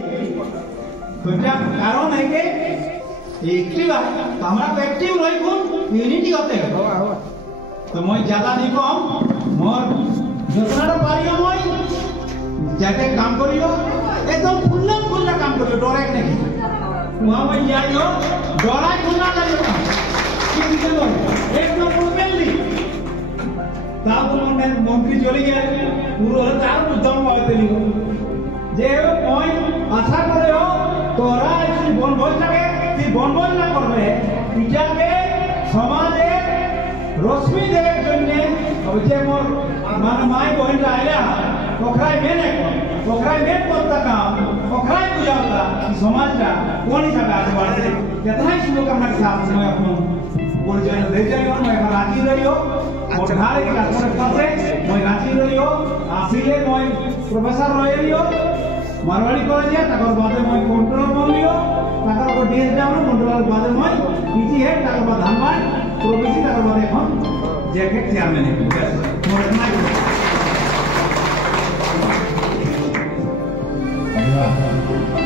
तो क्या कारण है कि एक्टिव है तो हमारा एक्टिव रही कौन यूनिटी होते हैं तो मैं ज्यादा नहीं कम मोर जितना पारियो मैं जाके काम करियो एकदम खुला काम करियो डरे नहीं वहां मैं जाइयो डरा खुला करियो किसी को एकदम ओपनली ताऊ मंत्री चले गए पूरा तार दम बातेली जे पॉइंट आशा करे हो तोरा ऐसी बनबोल থাকে তুই बनबोल না করবে এটাকে সমাজে রশ্মি দেওয়ার জন্য ওই যে মোর মানে মাই বহিনরা আইলা ওখরাই মেন করতা কাম ওখরাই বুঝাওতা সমাজটা কোন হিসাবে আগে বাড়ছে कितना शुभकामना के साथ मैं अपन পরিচয় দে যাইও मैं রাজি রইও और ধারে के কাছে পাশে मैं রাজি রইও আসিলে मैं প্রফেসর রইলিও মারওয়াড়ি কলেজে তারপর বাদে মই কন্ট্রোল বলিও তারপর ওর ডিএস ডাউন কন্ট্রোল বাদে মই পিজি হেড তারপর বাদে ধানবাদ প্রবেশী তারপর বাদে এখন জেকে চেয়ারম্যান হই মোর নাই ধন্যবাদ